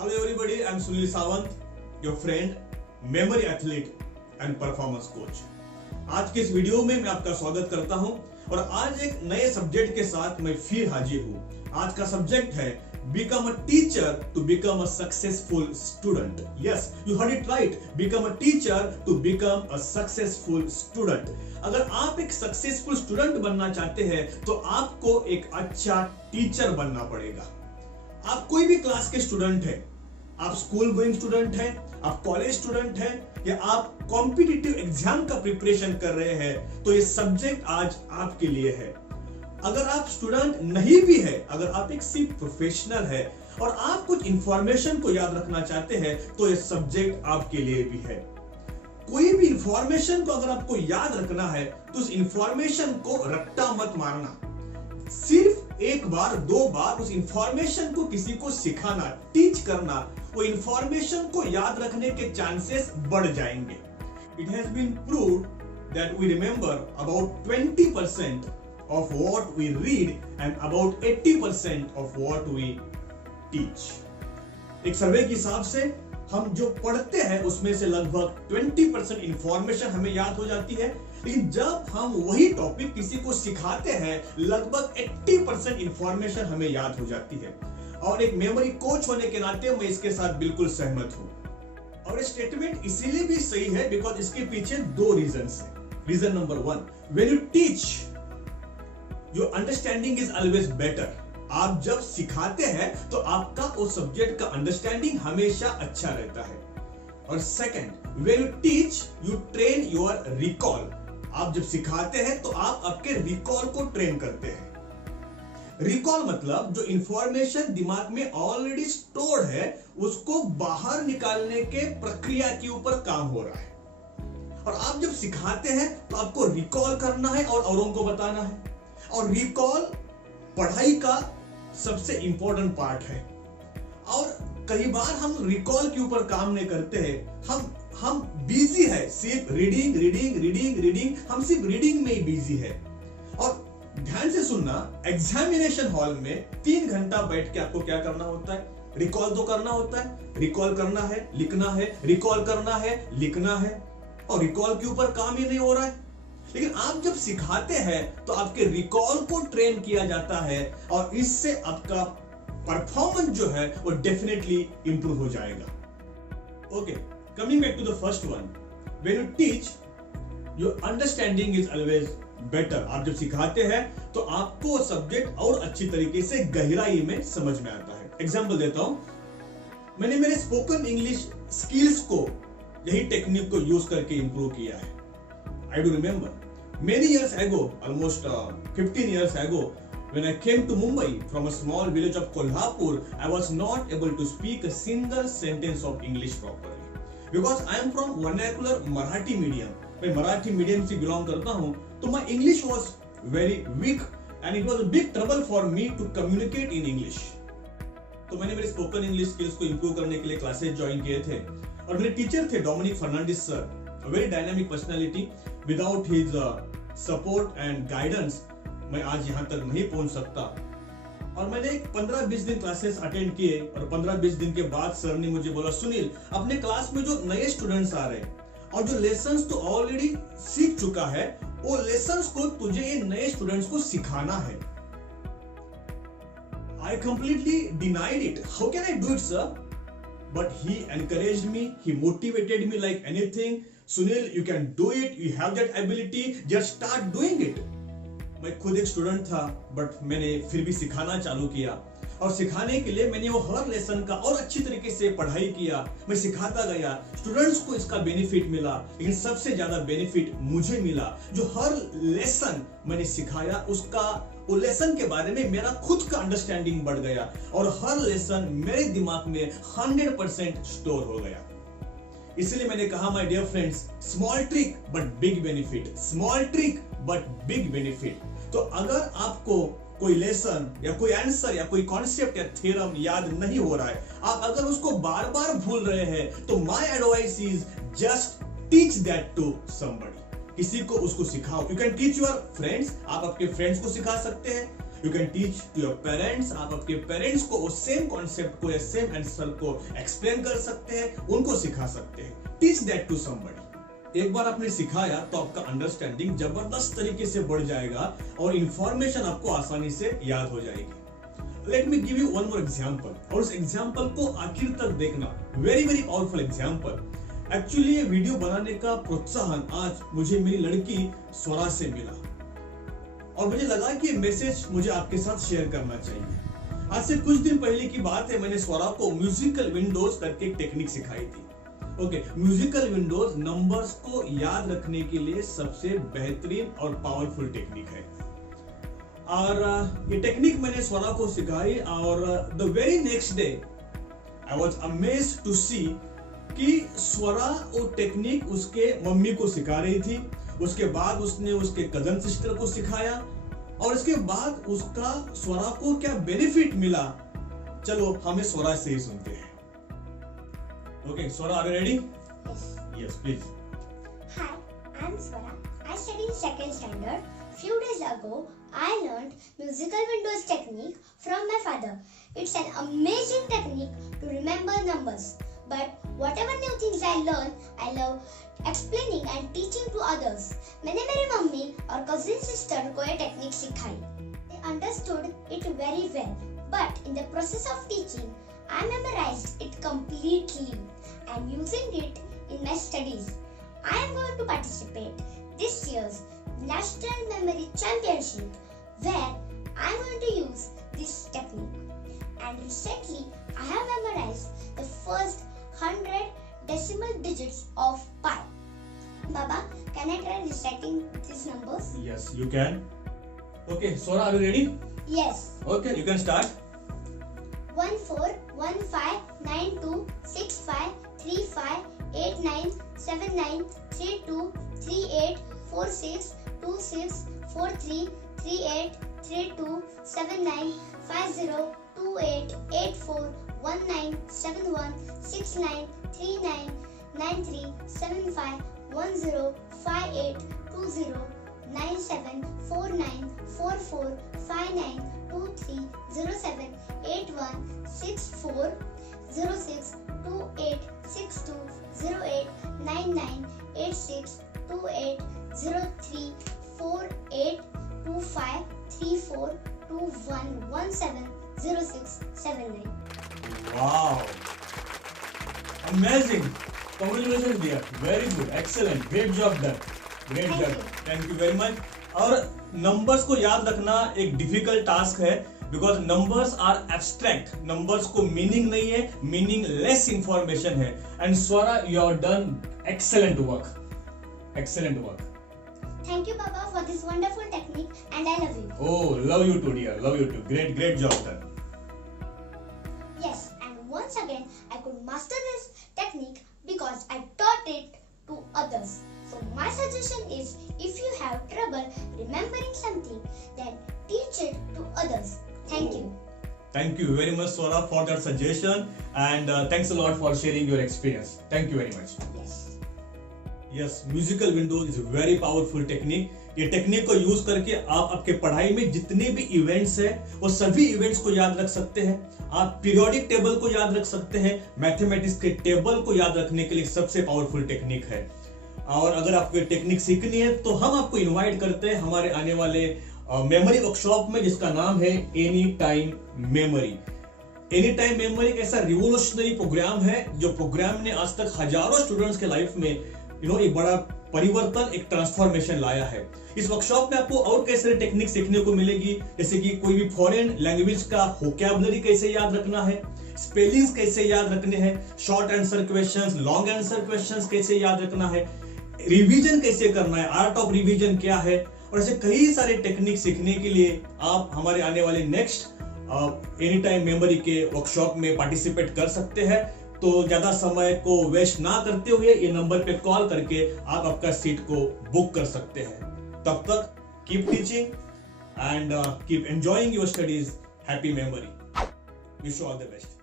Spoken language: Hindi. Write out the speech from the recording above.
Hello everybody, I'm Sunil Sawant, your friend, memory athlete and performance coach. आज के इस वीडियो में मैं आपका स्वागत करता हूं और आज एक नए सब्जेक्ट के साथ मैं फिर हाजिर हूं। आज का सब्जेक्ट है Become a teacher to become a successful student. Yes, you heard it right. Become a teacher to become a successful student. अगर आप एक सक्सेसफुल स्टूडेंट बनना चाहते हैं तो आपको एक अच्छा टीचर बनना पड़ेगा। आप कोई भी क्लास के स्टूडेंट हैं, आप स्कूल गोइंग स्टूडेंट हैं, आप कॉलेज स्टूडेंट हैं या आप कॉम्पिटिटिव एग्जाम का प्रिपरेशन कर रहे हैं, तो ये सब्जेक्ट आज आपके लिए है। अगर आप स्टूडेंट नहीं भी है, अगर आप एक सिर्फ प्रोफेशनल है और आप कुछ इंफॉर्मेशन को याद रखना चाहते हैं, तो ये सब्जेक्ट आपके लिए भी है। कोई भी इंफॉर्मेशन को अगर आपको याद रखना है तो उस इंफॉर्मेशन को रट्टा मत मारना। सिर्फ एक बार दो बार उस इंफॉर्मेशन को किसी को सिखाना, टीच करना, वो इंफॉर्मेशन को याद रखने के चांसेस बढ़ जाएंगे। It has been proved that we remember about 20% of what we read and about 80% of what we teach. एक सर्वे के हिसाब से हम जो पढ़ते हैं उसमें से लगभग 20% इंफॉर्मेशन हमें याद हो जाती है, लेकिन जब हम वही टॉपिक किसी को सिखाते हैं लगभग 80% इंफॉर्मेशन हमें याद हो जाती है। और एक मेमोरी कोच होने के नाते मैं इसके साथ बिल्कुल सहमत हूं। और ये स्टेटमेंट इसीलिए भी सही है बिकॉज इसके पीछे दो रीजंस हैं। Reason number 1, when you teach your understanding is always better. आप जब सिखाते हैं तो आपका उस सब्जेक्ट का अंडरस्टैंडिंग हमेशा अच्छा रहता है। और second, when you teach you train your recall. आप जब सिखाते हैं तो आप आपके रिकॉल को ट्रेन करते हैं। रिकॉल मतलब जो इंफॉर्मेशन दिमाग में ऑलरेडी स्टोर्ड है उसको बाहर निकालने के प्रक्रिया के ऊपर काम हो रहा है। और आप जब सिखाते हैं तो आपको रिकॉल करना है और औरों को बताना है। और रिकॉल पढ़ाई का सबसे इंपॉर्टेंट पार्ट है। और कई बार हम रिकॉल के ऊपर काम नहीं करते हैं, हम बिजी है सिर्फ रीडिंग, हम सिर्फ रीडिंग में ही बिजी है। और ध्यान से सुनना, एग्जामिनेशन हॉल में 3 घंटा बैठ के आपको क्या करना होता है? रिकॉल तो करना होता है। रिकॉल करना है, लिखना है, रिकॉल करना है, लिखना है, और रिकॉल के ऊपर काम ही नहीं हो रहा है। लेकिन आप जब सिखाते हैं तो आपके रिकॉल को ट्रेन किया जाता है और इससे आपका परफॉर्मेंस जो है वो डेफिनेटली इंप्रूव हो जाएगा। Okay, coming back to the first one, when you teach your understanding is always better. आप जब सिखाते हैं तो आपको सब्जेक्ट और अच्छी तरीके से गहराई में समझ में आता है। एग्जांपल देता हूं, मैंने मेरे स्पोकन इंग्लिश स्किल्स को यही टेक्निक को यूज करके इंप्रूव किया है। I do remember many years ago, almost 15 years ago, when I came to Mumbai from a small village of Kolhapur, I was not able to speak a single sentence of English properly because I am from vernacular Marathi medium. मैं मराठी मीडियम से बिलोंग करता हूँ, तो my English was very weak and it was a big trouble for me to communicate in English. तो मैंने मेरे स्पोकन इंग्लिश स्किल्स को इंप्रूव करने के लिए क्लासेस ज्वाइन किए थे और मेरे टीचर थे Dominic Fernandes sir, a very dynamic personality. Without his support and guidance, मैं आज यहाँ तक नहीं पहुंच सकता। और मैंने 15-20 दिन क्लासेस अटेंड किए और 15-20 दिन के बाद सर ने मुझे बोला, सुनील, अपने क्लास में जो नए स्टूडेंट्स आ रहे हैं और जो लेसन्स तो ऑलरेडी सीख चुका है, वो लेसन्स को तुझे ये नए स्टूडेंट्स को सिखाना है। I completely denied it. How can I do it, sir? But he encouraged me, he motivated me like anything. Sunil, you can do it, you have that ability, just start doing it. मैं खुद एक स्टूडेंट था, बट मैंने फिर भी सिखाना चालू किया और सिखाने के लिए मैंने वो हर लेसन का और अच्छी तरीके से पढ़ाई किया। मैं सिखाता गया, स्टूडेंट्स को इसका बेनिफिट मिला, लेकिन सबसे ज्यादा बेनिफिट मुझे मिला। जो हर लेसन मैंने सिखाया उसका वो लेसन के बारे में मेरा खुद का अंडरस्टैंडिंग बढ़ गया और हर लेसन मेरे दिमाग में 100% स्टोर हो गया। इसलिए मैंने कहा, my dear friends, small trick but big benefit, small trick but big benefit. तो अगर आपको कोई लेसन या कोई आंसर या कोई कॉन्सेप्ट या थ्योरम याद नहीं हो रहा है, आप अगर उसको बार बार भूल रहे हैं, तो my advice is just teach that to somebody. किसी को उसको सिखाओ। You can teach your friends, आप आपके फ्रेंड्स को सिखा सकते हैं, you can teach to your parents, आप आपके पेरेंट्स को उस सेम कॉन्सेप्ट को या सेम आंसर को एक्सप्लेन कर सकते हैं, उनको सिखा सकते हैं। Teach that to somebody. एक बार आपने सिखाया तो आपका अंडरस्टैंडिंग जबरदस्त तरीके से बढ़ जाएगा और इंफॉर्मेशन आपको आसानी से याद हो जाएगी। Let me give you one more example, और उस एग्जांपल को आखिर तक देखना। Very very powerful example. Actually ये वीडियो बनाने का प्रोत्साहन आज मुझे मेरी लड़की स्वरा से मिला और मुझे लगा कि मैसेज मुझे आपके साथ शेयर करना चाहिए। आज से कुछ दिन पहले की बात है, मैंने स्वरा को म्यूजिकल विंडोज करके एक टेक्निक सिखाई थी। ओके, म्यूजिकल विंडोज नंबर्स को याद रखने के लिए सबसे बेहतरीन और पावरफुल टेक्निक है। और ये टेक्निक मैंने स्वरा को सिखाई और the very next day I was amazed to see कि स्वरा वो टेक्निक उसके मम्मी को सिखा रही थी। उसके बाद उसने उसके कजन सिस्टर को सिखाया और इसके बाद उसका स्वरा को क्या बेनिफिट मिला, चलो हमें स्वरा से ही सुनते हैं। Okay Swara, are you ready? Yes please. Hi, I'm Swara. I study in second standard. Few days ago, I learned musical windows technique from my father. It's an amazing technique to remember numbers. But whatever new things I learn, I love explaining and teaching to others. मैंने मेरी मम्मी और cousin sister को ये technique सिखाई. They understood it very well. But in the process of teaching, I memorized it completely and using it in my studies. I am going to participate this year's National Memory Championship, where I am going to use this technique. And recently, I have memorized the first 100 decimal digits of pi. Baba, can I try reciting these numbers? Yes, you can. Okay, Swara, are you ready? Yes. Okay, you can start. 1 4 1 5 9 2 6 5 3 5 8 9 7 9 3 2 3 8 4 6 2 6 4 3 3 8 3 2 7 9 5 0 2 8 8 4 1 9 7 1 6 9 3 9 9 3 7 5 1 0 5 8 2 0 9 7 4 9 4 4 5 9 2 3 0 7 8 1 6 4 0 6 2 8 6 2 0 8 9 9 8 6 2 8 0 3 4 8 2 5 3 4 2 1 1 7 0 6 7 9. Wow, amazing. Congratulations dear, very good, excellent, great job done, great job, thank you very much. और नंबर्स को याद रखना एक डिफिकल्ट टास्क है, because numbers are abstract, numbers को मीनिंग नहीं है, मीनिंगलेस इंफॉर्मेशन है। And Swara, you are done excellent work, excellent work. Thank you, Baba, for this wonderful technique, and I love you. Oh, love you too, dear. Love you too. Great, great job done. Yes, and once again, I could master this technique because I taught it to others. So my suggestion is, if you have trouble remembering something, then teach it to others. Thank you. Thank you very much, Swara, for that suggestion, and thanks a lot for sharing your experience. Thank you very much. Yes. Yes, musical Windows is very powerful technique. ये टेक्निक को यूज करके आप आपके पढ़ाई में जितने भी इवेंट्स हैं वो सभी इवेंट्स को याद रख सकते हैं। आप पीरियोडिक टेबल को याद रख सकते हैं। मैथमेटिक्स के टेबल को याद रखने के लिए सबसे पावरफुल टेक्निक है। और अगर आपको ये टेक्निक सीखनी है तो हम आपको इनवाइट करते हैं हमारे आने वाले मेमोरी वर्कशॉप में, जिसका नाम है any time memory. Any time memory एक ऐसा रिवोल्यूशनरी प्रोग्राम है जो प्रोग्राम ने आज तक हजारों स्टूडेंट्स के लाइफ में एक बड़ा परिवर्तन, एक ट्रांसफॉर्मेशन लाया है। इस वर्कशॉप में आपको और कई सारी टेक्निक सीखने को मिलेगी, जैसे कि कोई भी फॉरेन लैंग्वेज का वोकैबुलरी कैसे याद रखना है, स्पेलिंग्स कैसे याद रखने हैं, short answer questions, long answer questions कैसे याद रखना है, रिवीजन कैसे करना है, आर्ट ऑफ रिवीजन क्या है, और ऐसे कई सारे टेक्निक सीखने के लिए आप हमारे आने वाले नेक्स्ट एनी टाइम मेमोरी के वर्कशॉप में पार्टिसिपेट कर सकते हैं। तो ज्यादा समय को वेस्ट ना करते हुए ये नंबर पे कॉल करके आप आपका सीट को बुक कर सकते हैं। तब तक keep teaching and keep enjoying your studies. Happy memory, wish you all the best.